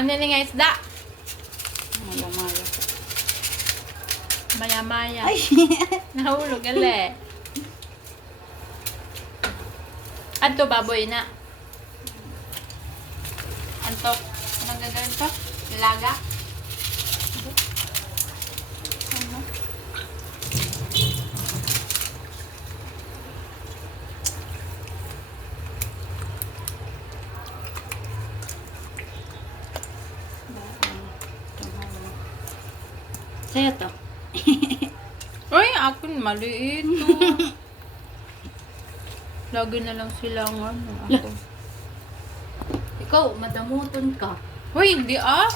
Ano yun nga isda? Maya-maya. Maya-maya. Ay! Nahulog gali. Anto baboy na. Anto. Anong gagawin to? Ilaga? Ano? Sa'yo to. Uy, akin maliit to. Lagi na lang silang ano. Ako. Ikaw, madamuton ka. Uy, hindi ah.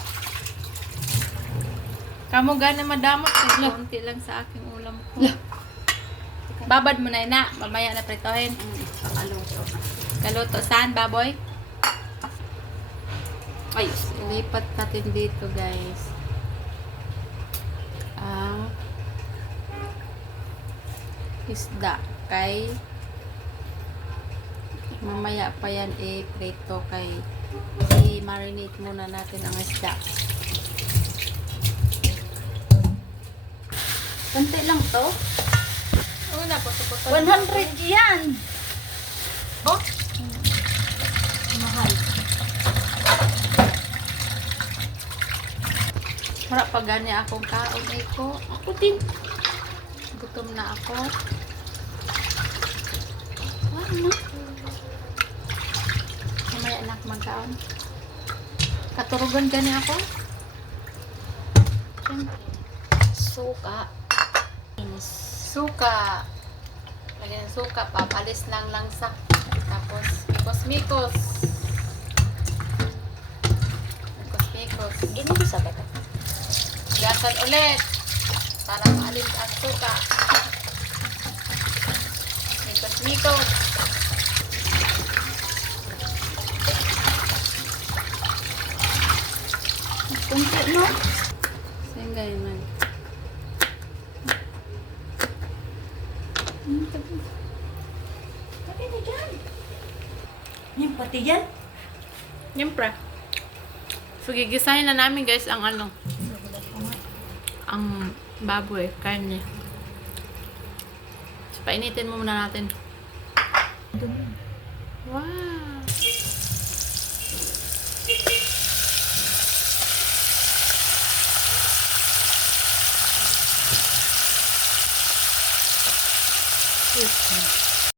Kamu gana madamot. Konti lang sa aking ulam ko. Babad mo na ina. Mamaya na pritohin. Pakaluto. Kaluto saan, baboy? Ay, Ilipat natin dito, guys. Ang isda kay mamaya pa yan i-prito kay i-marinate muna natin ang isda. konti lang to. Una po, 100 yan. Oh? Mahal. Harap pa gani akong kaon eh ko. Ako din. Gutom na ako. Ano? Mamaya na ako magkaon. Katurugan gani ako. Suka. Suka. Lagyan ng suka. Papalis ng langsa. Tapos, mikos-mikos. Mikos-mikos. Ginisa ba ito? Gasan ulit. Para maalis ang suka. Mikos-mikos. Konti, no? Singgay man. Pati na dyan. Yung pati yan? Siyempre. So, gigisahin na namin guys ang ano. Ang baboy, karne. So, painitin mo muna natin. Wow!